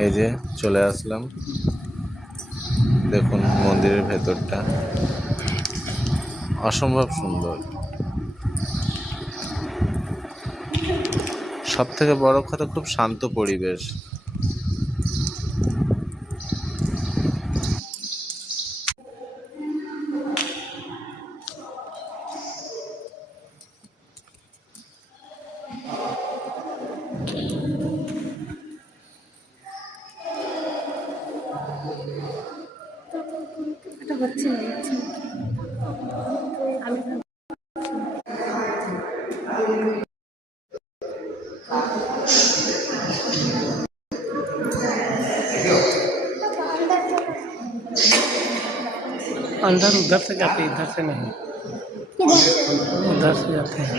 এই যে চলে আসলাম, দেখুন মন্দিরের ভেতরটা অসম্ভব সুন্দর। সব থেকে বড় কথা, খুব শান্ত পরিবেশ। এটা হচ্ছে না, হচ্ছে না। আমি अंदर उधर से जाते इधर से नहीं, किधर से? उधर से जाते हैं।